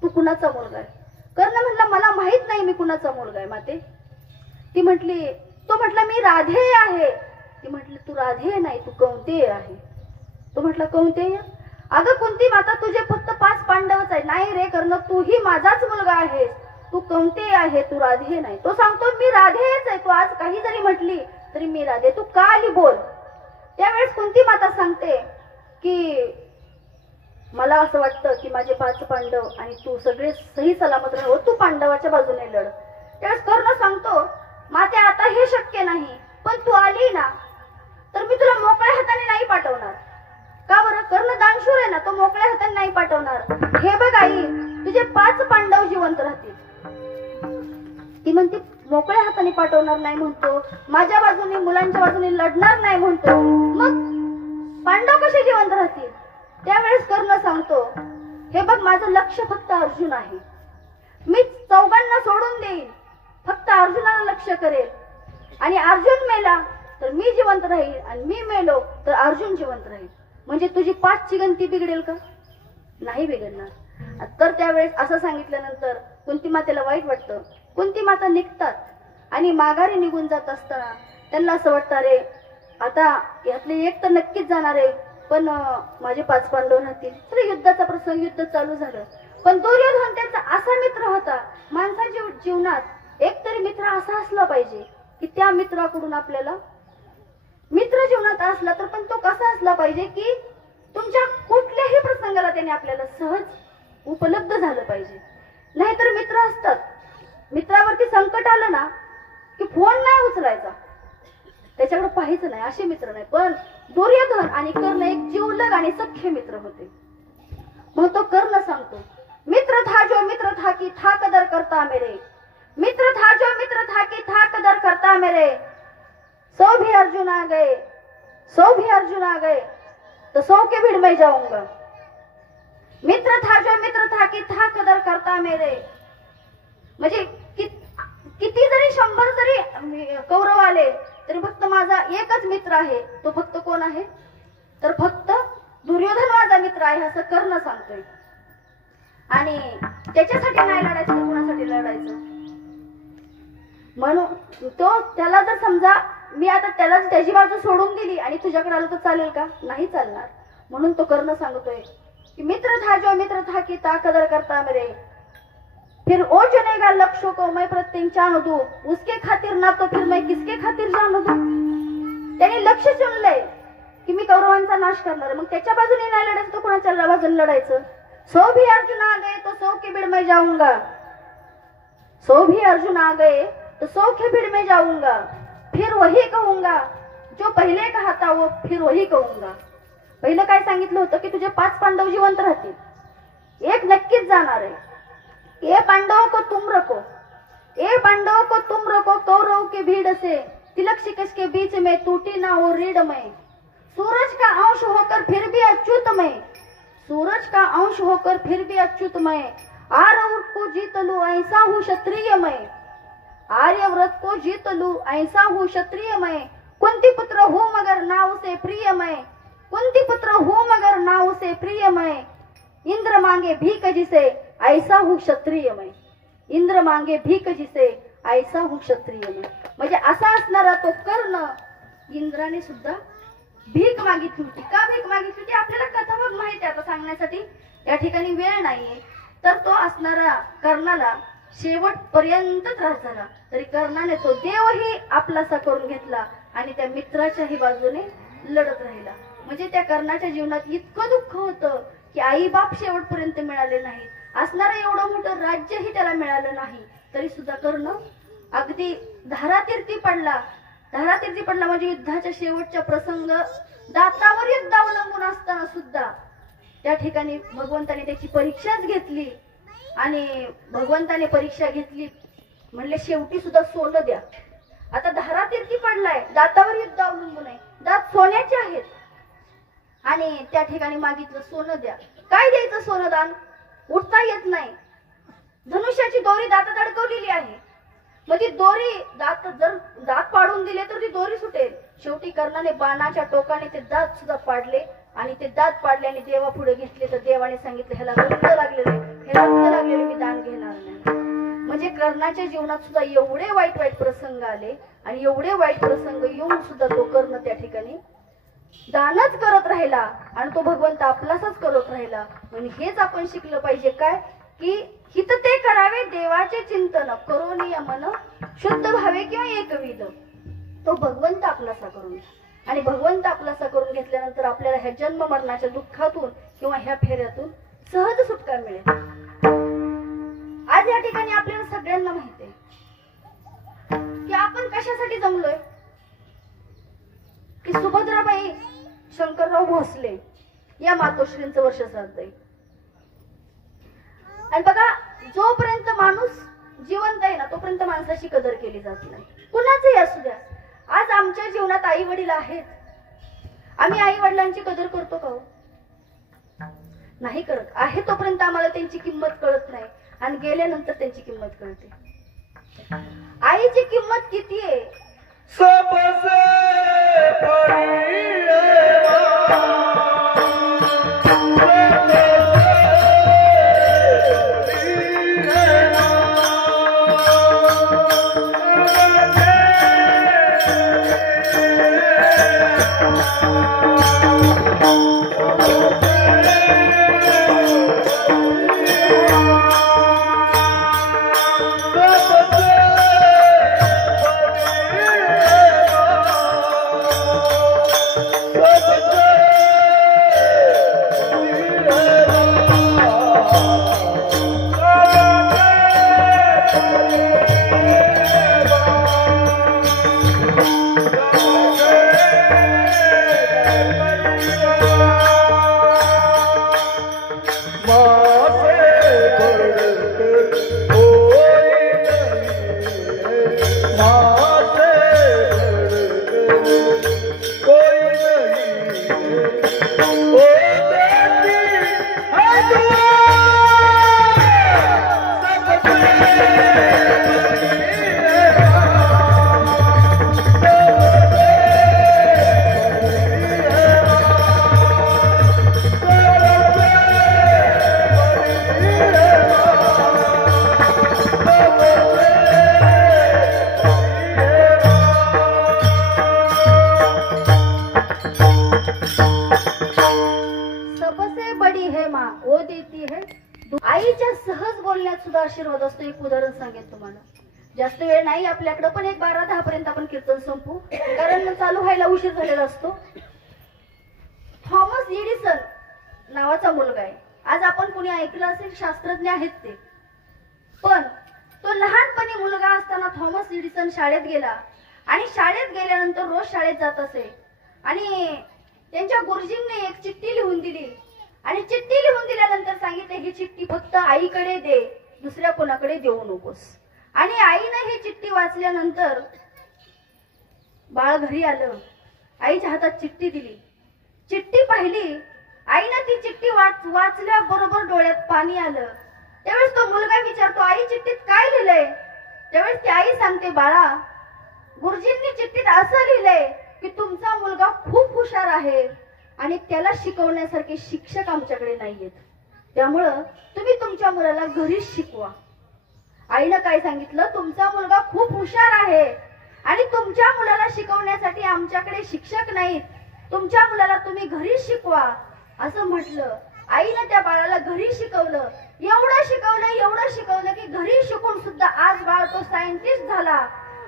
तू कुणाचा मुलगा आहे. कर्ण म्हटला मला माहित नाही मी कुणाचा मुलगा आहे माते. ती म्हटली, तो म्हटला मी राधेय आहे. ती म्हटली तू राधेय नाही, तू कौंतेय आहे. तो म्हटला कौंतेय. अगं कुंती माता तुझे फक्त 5 पांडवच आहे. नाही रे कर्ण, तूही माझाच मुलगा आहेस, तू कौंतेय आहे, तू राधे नाही. तो सांगतो मी राधेच आहे, तू आज काही जरी म्हटली तरी मी राधे, तू का आली बोल. त्यावेळेस कुंती माता सांगते की मला असं वाटतं की माझे 5 पांडव आणि तू सगळे सही सलामत राहावं, तू पांडवाच्या बाजूने लढ. त्यावेळेस कर्ण सांगतो माते आता हे शक्य नाही, पण तू आली ना तर मी तुला मोकळ्या हाताने नाही पाठवणार. का बरं? कर्ण दानशूर आहे ना, तो मोकळ्या हाताने नाही पाठवणार. हे बघ आई, तुझे 5 पांडव जिवंत राहतील. ती म्हणते मोकळ्या हाताने पाठवणार नाही म्हणतो, माझ्या बाजूने मुलांच्या बाजूने लढणार नाही म्हणतो, मग पांडव कसे जिवंत राहतील. त्यावेळेस कर्ण सांगतो हे बघ माझं लक्ष फक्त अर्जुन आहे, मी 4घांना सोडून देईन, फक्त अर्जुनाला लक्ष करेल. आणि अर्जुन मेला तर मी जिवंत राहील आणि मी मेलो तर अर्जुन जिवंत राहील. म्हणजे तुझी 5ची गणती बिघडेल का? नाही बिघडणार. तर त्यावेळेस असं सांगितल्यानंतर कुंती मातेला वाईट वाटतं. कुंती माता निघतात आणि माघारी निघून जात असताना त्यांना असं वाटतं, अरे आता यातले एक तर नक्कीच जाणार आहे, पण माझे 5 पांडव राहतील. तर युद्धाचा प्रसंग, युद्ध चालू झालं. पण दुर्योधन त्यांचा असा मित्र होता. माणसाच्या जीवनात एक तरी मित्र असा असला पाहिजे की त्या मित्राकडून आपल्याला, मित्र जीवनात असला तर पण तो कसा असला पाहिजे की तुमच्या कुठल्याही प्रसंगाला त्याने आपल्याला सहज उपलब्ध झालं पाहिजे. नाहीतर मित्र असतात, मित्रावरती संकट आलं ना की फोन नाही उचलायचा, त्याच्याकडे पाहायचं नाही, असे मित्र नाही. पण दुर्योधन आणि कर्ण एक जीवलग आणि सख्य मित्र होते. मग तो कर्ण सांगतो, मित्र था जो मित्र था की था कदर करता मेरे, मित्र था जो मित्र था की था कदर करता मेरे, 100 भी अर्जुन आ गए, 100 भी अर्जुन आ गए तो 100 के भीड़ में जाऊंगा. मित्र था जो मित्र था की था कदर करता मेरे, म्हणजे किती जरी 100 जरी कौरव आले तरी फक्त माझा एकच मित्र आहे. तो फक्त कोण आहे? तर फक्त दुर्योधन माझा मित्र आहे, असं कर्ण सांगतोय. आणि त्याच्यासाठी नाही लढायचं तर कोणासाठी लढायचं? म्हणून तो त्याला जर समजा मी आता त्याला त्याची बाजू सोडून दिली आणि तुझ्याकडे आलो तर चालेल का? नाही चालणार. म्हणून तो कर्ण सांगतोय कि मित्र था जो मित्र था की ता कदर करता मेरे, फिर ओ चुनेगा लक्ष्यों को मैं प्रत्यंचान दूं, उसके खातिर ना तो फिर मैं किसके खातिर जान दूं. त्याने लक्ष चुनलंय की मी कौरवांचा नाश करणार, मग त्याच्या बाजूने नाही लढायचं तो कोणाच्या बाजूने लढायचं? 100 भी अर्जुन आ गए तो 100 के भीड़ में जाऊंगा, 100 भी अर्जुन आ गए तो 100 के भीड़ में जाऊंगा, फिर वही कहूंगा जो पहिले कहा था वो फिर वही कहूंगा. पहिलं काय सांगितलं होतं की तुझे 5 पांडव जिवंत राहतील, एक नक्कीच जाणार आहे. ये पांडवों को तुम रखो, ये पांडवों को तुम रखो, कौरव के भीड़ से तिलक शिकश के बीच में टूटी ना वो रीढ़ में, सूरज का अंश होकर फिर भी अच्युत में, सूरज का अंश होकर फिर भी अच्युत में, आर्यव्रत को जीत लूं ऐसा हूँ क्षत्रिय में, आर्यव्रत को जीत लूं ऐसा हूँ क्षत्रिय में, कुंती पुत्र हूँ मगर नाव से प्रिय में, कुंती पुत्र हूँ मगर नाव से प्रिय में, इंद्र मांगे भीख जिसे ऐसा हूँ क्षत्रिय में, इंद्र मांगे भीख जिसे ऐसा हूँ क्षत्रिय में. म्हणजे असा असणारा तो कर्ण इंद्राने सुद्धा भीक मागितली होती. का भीक मागितली होती आपल्याला कथाभाग माहिती आहे, आता सांगण्यासाठी या ठिकाणी वेळ नाहीये. तर तो असणारा कर्णाला शेवटपर्यंत त्रास झाला, तरी कर्णाने तो देवही आपलासा करून घेतला आणि त्या मित्राच्याही बाजूने लढत राहिला. म्हणजे त्या कर्णाच्या जीवनात इतकं दुःख होतं की आई बाप शेवटपर्यंत मिळाले नाही, असणारं एवढं मोठं राज्यही त्याला मिळालं नाही, तरी सुद्धा कर्ण अगदी धारातीर्थी पडला. धारातीर्थी पडला म्हणजे युद्धाच्या शेवटच्या प्रसंग, दातावर युद्ध अवलंबून असताना सुद्धा त्या ठिकाणी भगवंताने त्याची परीक्षाच घेतली. आणि भगवंताने परीक्षा घेतली म्हणले शेवटी सुद्धा सोनं द्या. आता धारातीर्थी पडलाय, दातावर युद्ध अवलंबून आहे, दात सोन्याचे आहेत आणि त्या ठिकाणी मागितलं सोनं द्या. काय द्यायचं सोनं दान? उठता येत नाही, धनुष्याची दोरी दातात अडकवलेली आहे. मग ती दोरी जर दात पाडून दिले तर ती दोरी सुटेल. शेवटी कर्णाने बाणाच्या टोकाने ते दात सुद्धा पाडले आणि ते दात पाडल्याने देवा पुढे घेतले. तर देवाने सांगितलं ह्याला रक्त लागलेले, हे रक्त लागलेले मी दान घेणार नाही. म्हणजे कर्णाच्या जीवनात सुद्धा एवढे वाईट वाईट प्रसंग आले आणि एवढे वाईट प्रसंग येऊन सुद्धा तो कर्ण त्या ठिकाणी दानच करत राहिला आणि तो भगवंत आपलाच करत राहिला. म्हणजे हेच आपण शिकलं पाहिजे काय की हित ते करावे देवाचे चिंतन, करोनी मन शुद्ध भावे किंवा एकविध. तो भगवंत आपलासा करून आणि भगवंत आपलासा करून घेतल्यानंतर आपल्याला ह्या जन्म मरणाच्या दुःखातून किंवा ह्या फेऱ्यातून सहज सुटका मिळेल. आज या ठिकाणी आपल्याला सगळ्यांना माहिती आहे की आपण कशासाठी जमलोय, की सुभद्राबाई शंकरराव भोसले या मातोश्रींचं वर्ष श्राद्ध आहे. आणि बघा जोपर्यंत माणूस जिवंत आहे ना तोपर्यंत माणसाची कदर केली जात नाही, कुणाचंही असू द्या. आज आमच्या जीवनात आई वडील आहेत, आम्ही आई वडिलांची कदर करतो का? नाही करत. आहे तोपर्यंत आम्हाला त्यांची किंमत कळत नाही आणि गेल्यानंतर त्यांची किंमत कळते. आईची किंमत किती आहे? सबसे बड़ी सबसे बडी है माँ वो देती है. आईच्या सहज बोलण्यात सुद्धा आशीर्वाद असतो. एक उदाहरण सांगेन तुम्हाला. जास्त वेळ नाही आपल्याकडे, पण एक 12-10 पर्यंत आपण कीर्तन संपू, कारण चालू व्हायला उशीर झालेला असतो. थॉमस एडिसन नावाचा मुलगा आहे. आज आपण कुणी ऐकलं असेल, शास्त्रज्ञ आहेत ते. पण तो लहानपणी मुलगा असताना थॉमस एडिसन शाळेत गेला आणि शाळेत गेल्यानंतर रोज शाळेत जात असे. आणि त्यांच्या गुरुजींनी एक चिठ्ठी लिहून दिली आणि चिठ्ठी लिहून दिल्यानंतर सांगितले, ही चिठ्ठी फक्त आईकडे दे, दुसऱ्या कोणाकडे देऊ नकोस. आणि आईने ही चिठ्ठी वाचल्यानंतर बाळ घरी आलं. आईच्या हातात चिठ्ठी दिली, चिठ्ठी पाहिली. आईने ती चिठ्ठी वाचल्याबरोबर डोळ्यात पाणी आलं. त्यावेळेस तो मुलगा विचारतो, आई चिठ्ठीत काय लिहिलंय? त्यावेळेस ती आई सांगते, बाळा गुरुजींनी चिठ्ठीत असं लिहिलंय की तुमचा मुलगा खूप हुशार आहे आणि त्याला शिकवण्यासारखे शिक्षक आमच्याकडे नाहीयेत, त्यामुळं तुम्ही तुमच्या मुलाला घरीच शिकवा. आईनं काय सांगितलं, तुमचा मुलगा खूप हुशार आहे आणि तुमच्या मुलाला शिकवण्यासाठी आमच्याकडे शिक्षक नाहीत, तुमच्या मुलाला तुम्ही घरीच शिकवा असं म्हटलं. आईनं त्या बाळाला घरी शिकवलं. एवढं शिकवलं की घरी शिकून सुद्धा आज बाळ तो सायंटिस्ट झाला.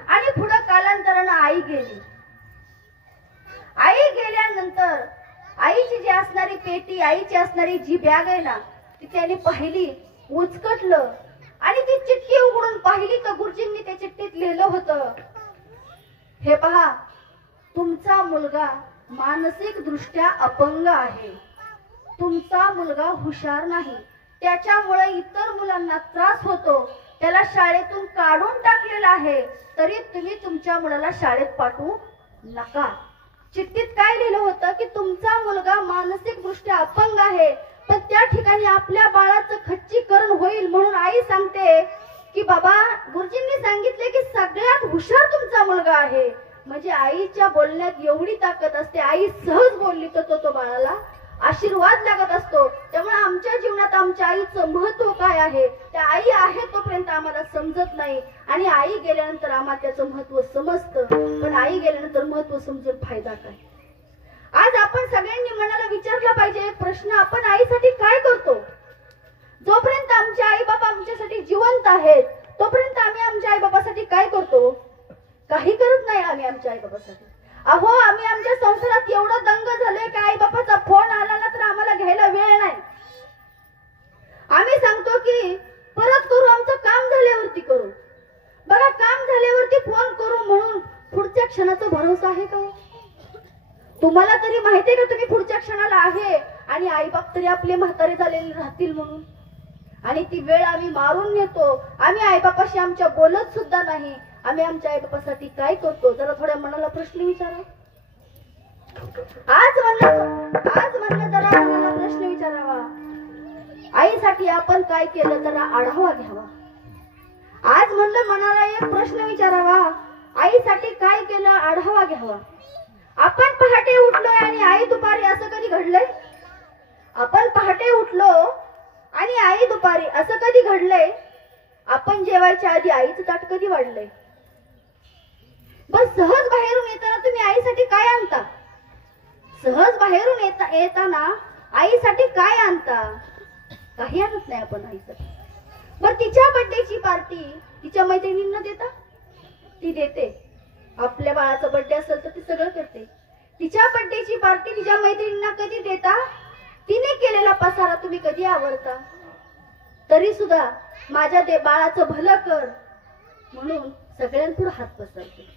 आणि पुढे कालांतरानं आई गेली. आई गेल्यानंतर आईची जी असणारी पेटी, आईची असणारी जी बॅग आहे ना, ती त्याने पाहिली, उचकटलं आणि ती चिठ्ठी उघडून पाहिली तर गुरुजींनी त्या चिठ्ठीत लिहिलं होतं, हे पहा तुमचा मुलगा मानसिक दृष्ट्या अपंग आहे, तुमचा मुलगा हुशार नाही, त्याच्यामुळे इतर मुलांना त्रास होतो, त्याला शाळेतून काढून टाकलेला आहे, तरी तुम्ही तुमच्या मुलाला शाळेत पाठवू नका. चिठ्ठीत काय लिहिलं होतं की तुमचा मुलगा मानसिक दृष्ट्या अपंग आहे, पण त्या ठिकाणी आपल्या बाळाचं खच्चीकरण होईल म्हणून आई सांगते की बाबा गुरुजींनी सांगितले की सगळ्यात हुशार तुमचा मुलगा आहे. म्हणजे आईच्या बोलण्यात एवढी ताकद असते. आई सहज बोलली तर तो बाळाला आशीर्वाद लागत असतो. त्यामुळे आमच्या जीवनात आमच्या आईचं महत्व काय आहे, त्या आई आहे तोपर्यंत आम्हाला समजत नाही आणि आई गेल्यानंतर आम्हाला त्याचं महत्व समजतं. पण आई गेल्यानंतर महत्व समजून फायदा काय? आज आपण सगळ्यांनी मनाला विचारला पाहिजे एक प्रश्न, आपण आईसाठी काय करतो? जोपर्यंत आमचे आई बाबा आमच्यासाठी जिवंत आहेत तोपर्यंत आम्ही आमच्या आई बाबासाठी काय करतो? काही करत नाही आम्ही आमच्या आई बाबासाठी. अहो आम्ही आमच्या संसारात एवढं दंग झालोय की आई बापाचा फोन आला ना तर आम्हाला घ्यायला वेळ नाही. आम्ही सांगतो की परत करू, आमचं काम झाल्यावरती करू. बघा काम झाल्यावरती फोन करू म्हणून पुढच्या क्षणाचा भरोसा आहे का? तुम्हाला तरी माहितीये का तुम्ही पुढच्या क्षणाला आहे आणि आई बाप तरी आपले म्हातारे झालेले राहतील म्हणून? आणि ती वेळ आम्ही मारून नेतो. आम्ही आई बापाशी आमच्या बोलत सुद्धा नाही. आम्ही आमच्या आई बापासाठी काय करतो? जरा थोड्या मनाला प्रश्न विचारा. आज म्हणलं जरा मनाला प्रश्न विचारावा, आईसाठी आपण काय केलं जरा आढावा घ्यावा. आज म्हणलं मनाला एक प्रश्न विचारावा, आईसाठी काय केलं आढावा घ्यावा. आपण पहाटे उठलोय आणि आई दुपारी, असं कधी घडलंय? आपण पहाटे उठलो आणि आई दुपारी, असं कधी घडलंय? आपण जेवायच्या आधी आईचं ताट कधी वाढलंय? बस सहज बाहेरून येताना तुम्ही आईसाठी काय आणता? सहज बाहेरून येताना आईसाठी काय आणता? काही आणत नाही आपण आईसाठी. बरं, तिच्या बर्थडेची पार्टी तिच्या मैत्रिणींना देता? ती देते. आपल्या बाळाचा बर्थडे असेल तर ती सगळं करते. तिच्या बर्थडेची पार्टी तिच्या मैत्रिणींना कधी देता? तिने केलेला पसारा तुम्ही कधी आवरता? तरी सुद्धा माझ्या बाळाचं भलं कर म्हणून सगळ्यांपुढे हात पसरते.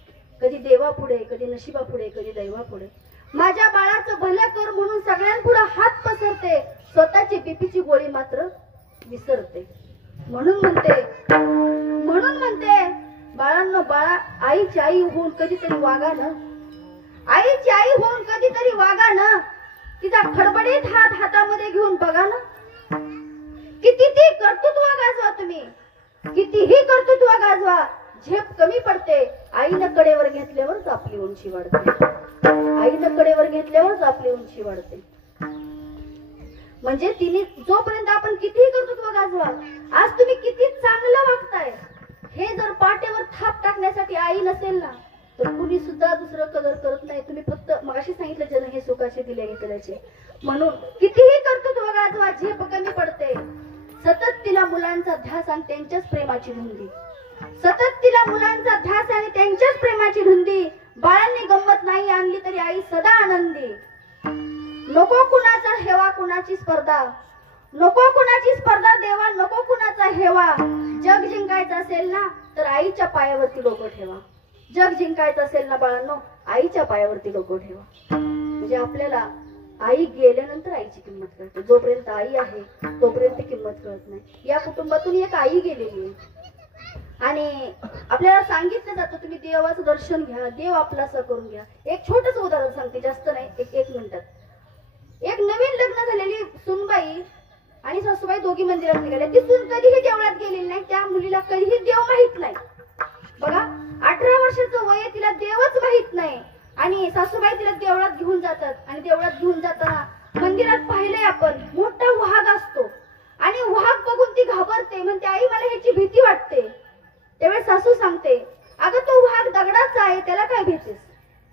कधी देवापुढे, कधी नशिबापुढे, कधी दैवापुढे. माझ्या बाळाचं भलं कर म्हणून सगळ्यांपुढे हात पसरते. स्वतःची बीपीची गोळी मात्र विसरते. म्हणून म्हणते बाळांनो, बाळा आईची आई होऊन कधीतरी वागा ना. आईची आई होऊन कधीतरी वागा ना. तिचा खडबडीत हात हातामध्ये घेऊन बघा ना. कितीही कर्तृत्व गाजवा तुम्ही, कितीही कर्तृत्व गाजवा, झेप कमी पडते. आईनं कडेवर घेतल्यावरच आपली उंची वाढते. आईनं कडेवर घेतल्यावरच आपली उंची वाढते. म्हणजे तिने जोपर्यंत आपण कितीही कर्तृत्व गाजवा, आज तुम्ही किती चांगलं वागताय, हे जर पाठीवर थाप टाकण्यासाठी आई नसेल ना, तर कुणी सुद्धा दुसरं कदर करत नाही. तुम्ही फक्त मगाशी सांगितलं जन हे सुखाचे दिले घेतल्याचे. म्हणून कितीही कर्तृत्व गाजवा, झेप कमी पडते. सतत तिला मुलांचा ध्यास आणि त्यांच्याच प्रेमाची धुंदी. सतत तिला मुलांचा ध्यास आणि त्यांच्याच प्रेमाची धुंदी. बाळांनी गंमत नाही आणली तरी आई सदा आनंदी. नको कुणाचा हेवा, कुणाची स्पर्धा, नको कुणाची स्पर्धा देवा, नको कुणाचा हेवा. जग जिंकायचं असेल ना तर आईच्या पायावरती डोकं ठेवा. जग जिंकायचं असेल ना बाळांनो, आईच्या पायावरती डोकं ठेवा. म्हणजे आपल्याला आई गेल्यानंतर आईची किंमत कळते. जोपर्यंत आई आहे तोपर्यंत किंमत कळत नाही. या कुटुंबातून एक आई गेलेली आहे आणि आपल्याला सांगितलं जातं तुम्ही देवाचं दर्शन घ्या, देव आपलासा करून घ्या. एक छोटस उदाहरण सांगते, जास्त नाही, एक मिनिटात. एक नवीन लग्न झालेली सुनबाई आणि सासूबाई दोघी मंदिरात निघाल्या. ती सून कधीही देवळात गेलेली नाही. त्या मुलीला कधीही देव माहित नाही. बघा, 18 वर्षाचं वय, तिला देवच माहित नाही. आणि सासूबाई तिला देवळात घेऊन जातात आणि देवळात घेऊन जाताना मंदिरात पाहिलंय आपण, मोठा वाघ असतो आणि वाघ बघून ती घाबरते. म्हणते आई मला ह्याची भीती वाटते. त्यावेळेस सासू सांगते, अगं तो वाघ दगडाचा आहे, त्याला काय भीतीस?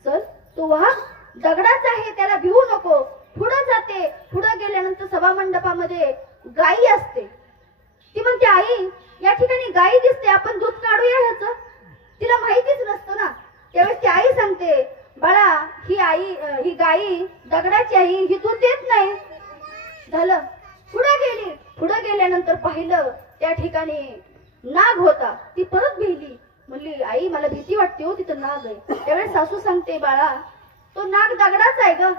चल, तो वाघ दगडाचा आहे, त्याला भिवू नको. पुढे जाते. पुढे गेल्यानंतर सभा मंडपामध्ये गायी असते. ती म्हणते आई या ठिकाणी गायी दिसते, आपण दूध काढूया ह्याचं. तिला माहितीच नसतं ना. त्यावेळेस ती आई सांगते, बाळा ही गायी दगडाची आहे, ही दूध देत नाही. झालं. पुढे गेली. पुढे गेल्यानंतर पाहिलं त्या ठिकाणी नाग होता. ती परत भिली. म्हणली आई मला भीती वाटते हो, तिथं नाग आहे. त्यावेळेस सासू सांगते, बाळा तो नाग दगडाचा आहे ग,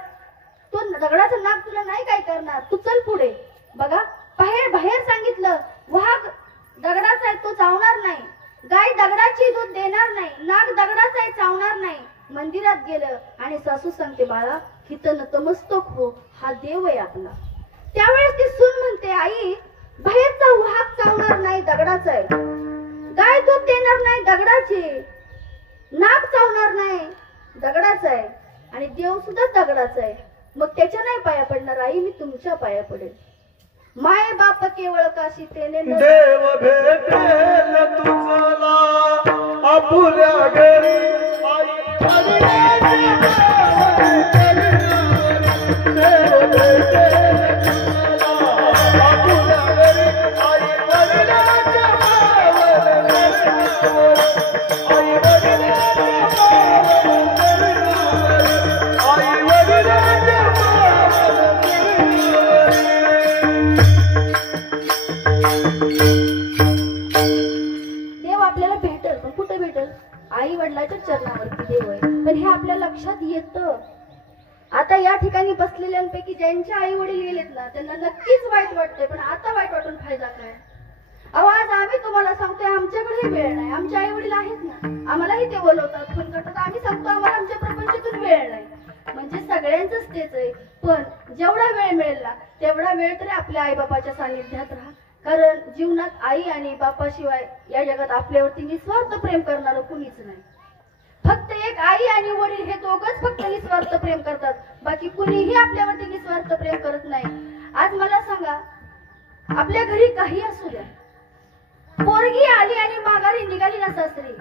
तो दगडाचा नाग तुला नाही काय करणार, तू चल पुढे. बघा, बाहेर सांगितलं वाघ दगडाचा आहे, तो चावणार नाही. गाय दगडाची दूध देणार नाही. नाग दगडाचा आहे, चावणार नाही. मंदिरात गेलं आणि सासू सांगते, बाळा हिथं नतमस्तक हो, हा देव आहे आपला. त्यावेळेस ती सून म्हणते, आई बाहेरचा वाघ चावणार नाही, दगडाचा आहे. गाय दूध देणार नाही, दगडाची. नाग चावणार नाही, दगडाचा आहे. आणि देव सुद्धा दगडाचा आहे. मग त्याच्या नाही पाया पडणार आई, मी तुमच्या पाया पडेल. माय बाप केवळ काशी तेने देव भेटेल तुझला आपुल्या घरी. आई देव भेटेल तुझला आपुल्या घरी. आई वडिलांच्या मावळ, आई वडिलांच्या मावळ, आई वडिलांच्या देव आपल्याला भेटल, पण कुठे भेटल? आई वडिलाच्या चरणावरती देव आहे. पण हे आपल्या लक्षात येतं. आता या ठिकाणी बसलेल्यांपैकी ज्यांच्या आई वडील गेलेत ना, त्यांना नक्कीच वाईट वाटतंय. पण आता वाईट वाटून फायदा काय? अहो आज आम्ही तुम्हाला सांगतोय, आमच्याकडे वेळ नाही. आमचे आई वडील आहेत ना, आम्हालाही ते बोलवतात, फोन करतात. आम्ही सांगतो आम्हाला आमच्या प्रपंचातून वेळ नाही. म्हणजे सगळ्यांचंच तेच आहे. पण जेवढा वेळ मिळेल ना तेवढा वेळ तरी आपल्या आई बापाच्या सानिध्यात राहा. कारण जीवनात आई आणि बापाशिवाय या जगात आपल्यावरती निस्वार्थ प्रेम करणारं कुणीच नाही. फक्त एक आई आणि वडील हे दोघच फक्त निस्वार्थ प्रेम करतात. बाकी कुणीही आपल्यावरती निस्वार्थ प्रेम करत नाही. आज मला सांगा, आपल्या घरी काही असू द्या, पोरगी आली आणि माघारी निघाली ना सासरी,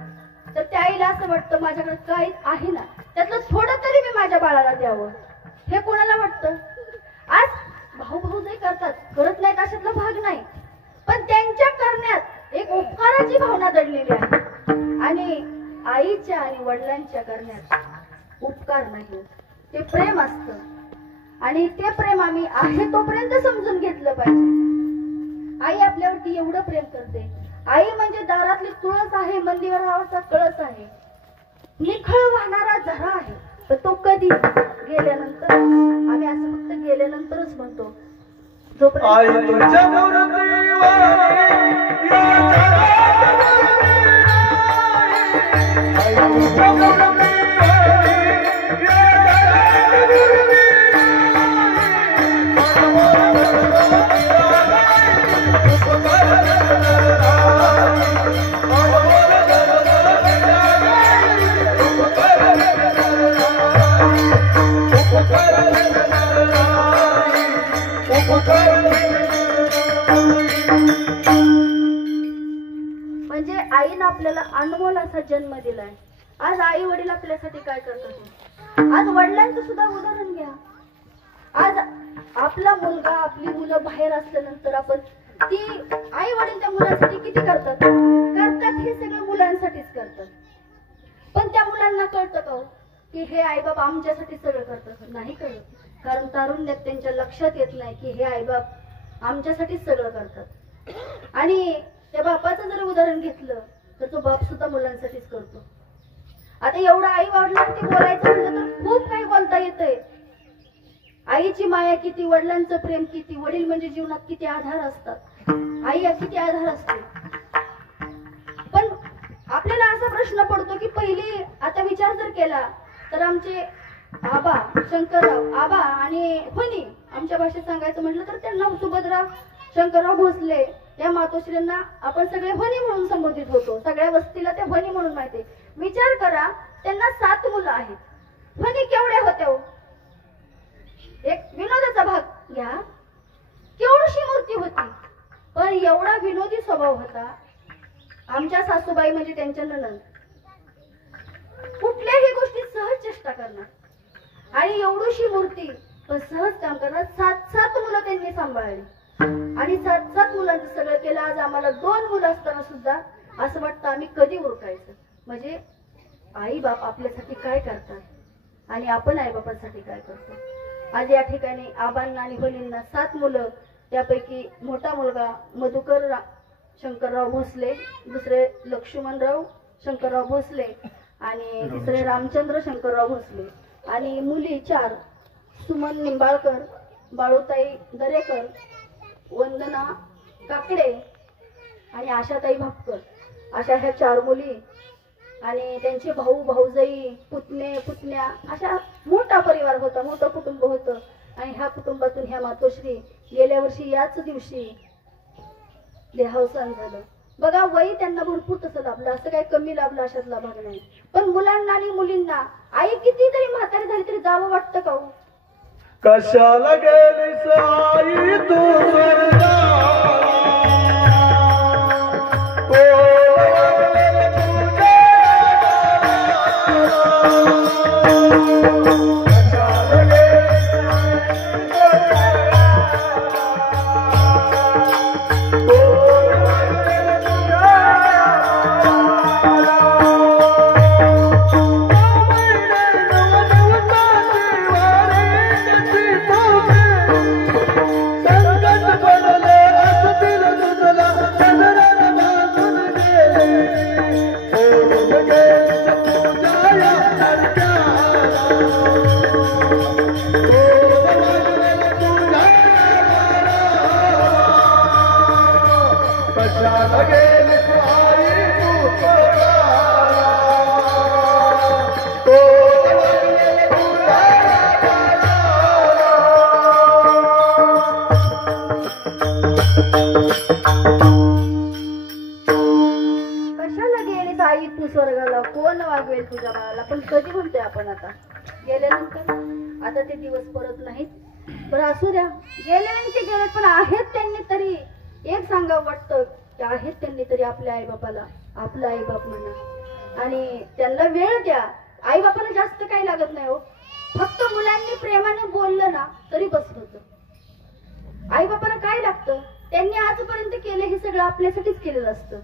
तर त्या आईला असं वाटतं माझ्याकडे काय आहे ना त्यातलं थोडं तरी मी माझ्या बाळाला द्यावं. हे कोणाला वाटतं? आज भाऊ भाऊजाई करतात, करत नाहीत अशातला भाग नाही, पण त्यांच्या करण्यात एक उपकाराची भावना दडलेली आहे. आणि आईच्या आणि वडिलांच्या करण्यात उपकार नाही, ते प्रेम असतं. आणि ते प्रेम आम्ही आहे तोपर्यंत समजून घेतलं पाहिजे. आई आपल्यावरती एवढं प्रेम करते. आई म्हणजे दारातली तुळस आहे, मंदिरावर लावायचा कळस आहे, निखळ वाहणारा झरा आहे. पण तो कधी गेल्यानंतर, आम्ही असं फक्त गेल्यानंतरच म्हणतो. आई जोपर्यंत तुझ्या मूर्तीवर या जगात आई तुझ्या मूर्तीवर या म्हणजे आईनं आपल्याला अनमोल असा जन्म दिलाय. आज आई वडील आपल्यासाठी काय करतात? आज वडिलांचं सुद्धा उदाहरण घ्या. आज आपला मुलगा, आपली मुलं बाहेर असल्यानंतर आपण ती आई वडील त्या मुलांसाठी किती करतात हे सगळं मुलांसाठीच करतात. पण त्या मुलांना कळतं का हो की हे आईबाप आमच्यासाठी सगळं करतात? नाही कळत. कारण तारुण्यात त्यांच्या लक्षात येत नाही की हे आईबाप आमच्यासाठीच सगळं करतात. आणि त्या बापाचं जर उदाहरण घेतलं तर तो बाप सुद्धा मुलांसाठीच करतो. आता एवढं आई वडिलांवरती बोलायचं म्हटलं तर खूप काही बोलता येतंय. आईची माया किती, वडिलांचं प्रेम किती, वडील म्हणजे जीवनात किती आधार असतात, आई किती आधार असते. पण आपल्याला असा प्रश्न पडतो की पहिली आता विचार जर केला तर आमचे आबा शंकरराव आबा आणि फणी, आमच्या भाषेत सांगायचं म्हटलं तर त्यांना सुभद्रा शंकरराव भोसले या मातोश्रींना आपण सगळे फणी म्हणून संबोधित होतो. सगळ्या वस्तीला त्या फणी म्हणून माहिती. विचार करा, त्यांना 7 मुलं आहेत. फणी केवढ्या होत्या हो? एक विनोदाचा भाग घ्या, केवढीशी मूर्ती होती, पण एवढा विनोदी स्वभाव होता. आमच्या सासूबाई म्हणजे त्यांच्या नणंद कुठल्याही गोष्टी सहज चेष्टा करणार आणि एवढीशी मूर्ती पण सहज काम करणार. 7 मुलं त्यांनी सांभाळली आणि 7 मुलांचं सगळं केलं. आज आम्हाला 2 मुलं असताना सुद्धा असं वाटतं आम्ही कधी ओळखायचं. म्हणजे आई बाप आपल्यासाठी काय करतात आणि आपण आई बापासाठी काय करतो. आज या ठिकाणी आबांना आणि बहिणींना 7 मुलं, त्यापैकी मोठा मुलगा मधुकर शंकरराव भोसले, दुसरे लक्ष्मणराव शंकरराव भोसले आणि तिसरे रामचंद्र शंकरराव भोसले आणि मुली 4, सुमन निंबाळकर, बाळूताई दरेकर, वंदना काकडे आणि आशाताई भापकर, अशा ह्या 4 मुली आणि त्यांचे भाऊ भाऊजाई पुतणे पुतण्या, अशा मोठा परिवार होता, मोठं कुटुंब होतं. आणि ह्या कुटुंबातून ह्या मातोश्री गेल्या वर्षी याच दिवशी देहावसान झालं. बघा, वय त्यांना भरपूर तसं लाभलं, असं काही कमी लाभलं अशातला भाग नाही. पण मुलांना आणि मुलींना आई कितीतरी म्हातारी झाली तरी जावं वाटतं का हो? कशाला गेलीस आई तू स्वर्गाला? स्वर्गाला कोण वागवेल तुझ्या बाळाला? पण कधी म्हणतोय आपण? आता गेल्यानंतर. आता ते दिवस परत नाहीत. बरं असू द्या, गेलेल्यांचे गेले, पण आहेत त्यांनी तरी एक सांगावं वाटतं की आहेत त्यांनी तरी आपल्या आईबापाला आपला आईबाप म्हणा, आणि त्यांना वेळ द्या. आईबापाला जास्त काही लागत नाही हो, फक्त मुलांनी प्रेमाने बोललं ना तरी बस होतं. आईबापाला काय लागतं, त्यांनी आजपर्यंत केलं हे सगळं आपल्यासाठीच केलेलं असतं.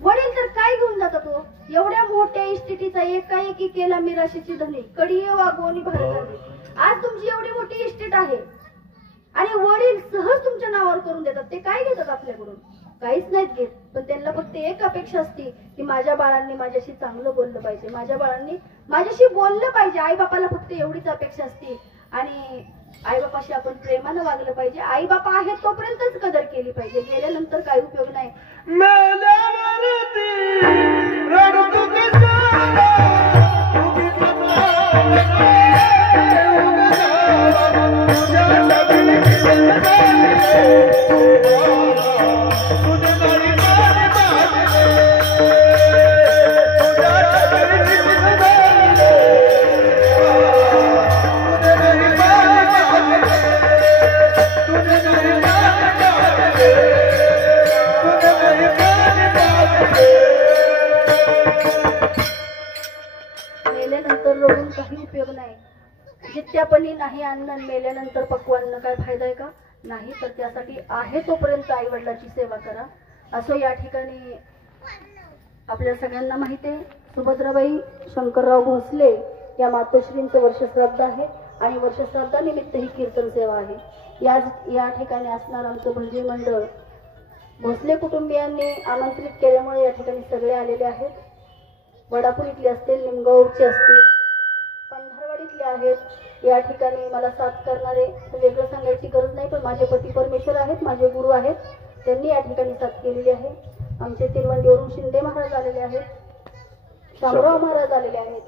वडील तर काय घेऊन जातात हो, एवढ्या मोठ्या इस्टेटीचा एकाएकी केला मिराशीची धनी कडी वागवणी भारताने. आज तुमची एवढी मोठी इस्टेट आहे आणि वडील सहज तुमच्या नावावर करून देतात. ते काय घेतात आपल्याकडून, काहीच नाहीत घेत, पण त्यांना फक्त एक अपेक्षा असते की माझ्या बाळांनी माझ्याशी चांगलं बोललं पाहिजे, माझ्या बाळांनी माझ्याशी बोललं पाहिजे. आई बापाला फक्त एवढीच अपेक्षा असते. आणि आई बापाशी आपण प्रेमानं वागलं पाहिजे. आई बापा आहेत तोपर्यंतच कदर केली पाहिजे, गेल्यानंतर काही उपयोग नाही. मेल्यावरती रडतो कशाला, उगीच मेल्यानंतर रडून काही उपयोग नाही. जित्यापणी नाही अन्न, मेल्यानंतर पक्वान्न काय फायदा आहे का? नाही. तर त्यासाठी आहे तोपर्यंत आई वडिलांची सेवा करा. असं या ठिकाणी आपल्या सगळ्यांना माहिती आहे, सुभद्राबाई शंकरराव भोसले या मातोश्रींचं वर्षश्राद्ध आहे आणि वर्षश्राद्धानिमित्त ही कीर्तन सेवा आहे. या ठिकाणी असणार आमचं भजनी मंडळ भोसले कुटुंबियांनी आमंत्रित केल्यामुळे या ठिकाणी सगळे आलेले आहेत. वडापुरीतले असतील, निमगावचे असतील, पंधरवाडीतले आहेत. या ठिकाणी मला साथ करणारे वेगळं सांगायची गरज नाही, पण माझे पती परमेश्वर आहेत, माझे गुरु आहेत, त्यांनी या ठिकाणी साथ केलेली आहे. आमचे तिरवंडीवरून शिंदे महाराज आलेले आहेत, शामराव महाराज आलेले आहेत,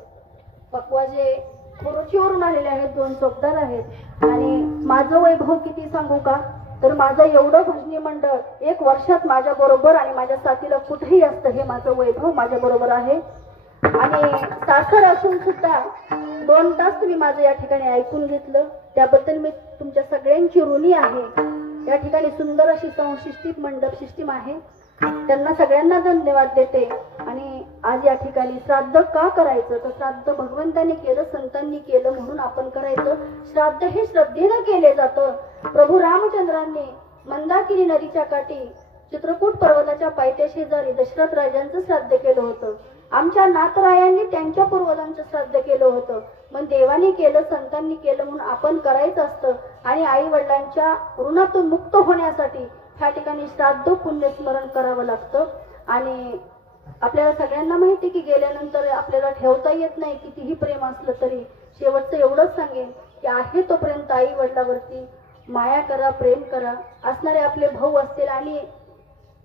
पकवाजे खोरोचीवरून आलेले आहेत, 2 चौकदार आहेत. आणि माझं वैभव किती सांगू का, तर माझं एवढं भजनी मंडळ 1 वर्षात माझ्या बरोबर आणि माझ्या साथीला कुठेही असतं, हे माझं वैभव माझ्या बरोबर आहे. आणि साखर असून सुद्धा 2 तास तुम्ही माझं या ठिकाणी ऐकून घेतलं, त्याबद्दल मी तुमच्या सगळ्यांची ऋणी आहे. या ठिकाणी सुंदर अशी संशिष्टित मंडप सिस्टीम आहे, त्यांना सगळ्यांना धन्यवाद देते. आणि आज या ठिकाणी श्राद्ध का करायचं, तर श्राद्ध भगवंतांनी केलं, संतांनी केलं म्हणून आपण करायचं. श्राद्ध हे श्रद्धेनं केले जातं. प्रभू रामचंद्रांनी मंदाकिनी नदीच्या काठी चित्रकूट पर्वताच्या पायथ्या शेजारी दशरथ राजांचं श्राद्ध केलं होतं. आमच्या नाथरायांनी त्यांच्या पूर्वजांचं श्राद्ध केलं होतं. मग देवाने केलं, संतांनी केलं म्हणून आपण करायचं असतं. आणि आई वडिलांच्या ऋणातून मुक्त होण्यासाठी ह्या ठिकाणी श्राद्ध पुण्यस्मरण करावं लागतं. आणि आपल्याला सगळ्यांना माहिती की गेल्यानंतर आपल्याला ठेवता येत नाही, कितीही प्रेम असलं तरी. शेवटचं एवढंच सांगेन की आहे तोपर्यंत आई वडिलावरती माया करा, प्रेम करा. असणारे आपले भाऊ असतील. आणि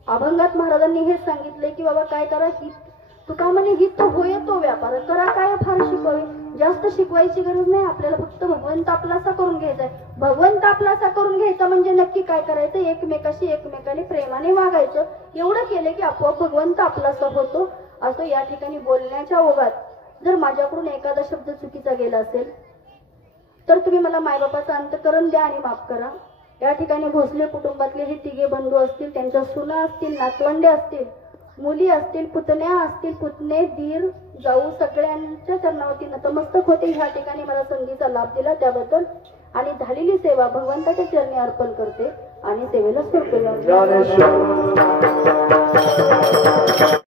अभंगात महाराजांनी हेच सांगितलंय की बाबा काय करा, ही तुका म्हणे हित होय तो व्यापार करा, काय फार शिकवावे. जास्त शिकवायची गरज नाही, आपल्याला फक्त भगवंत आपलासा करून घ्यायचा आहे. भगवंत आपलासा करून घ्यायचा म्हणजे नक्की काय करायचं, एकमेकाशी एकमेकाने प्रेमाने वागायचं. एवढं केलं की आपोआप भगवंत आपलासा होतो. असं या ठिकाणी बोलण्याच्या ओघात जर माझ्याकडून एखादा शब्द चुकीचा गेला असेल तर तुम्ही मला मायबापाचं अंतःकरण द्या आणि माफ करा. या ठिकाणी भोसले कुटुंबातले हे 3 बंधू असतील, त्यांच्या सुना असतील, नातवंडे असतील, मुली असतील, पुतण्या असतील, पुतणे, दीर, जाऊ, सगळ्यांच्या चरणावरती नतमस्तक होते. ह्या ठिकाणी मला संधीचा लाभ दिला त्याबद्दल आणि झालेली सेवा भगवंताच्या चरणी अर्पण करते आणि सेवेला सुरू केलं.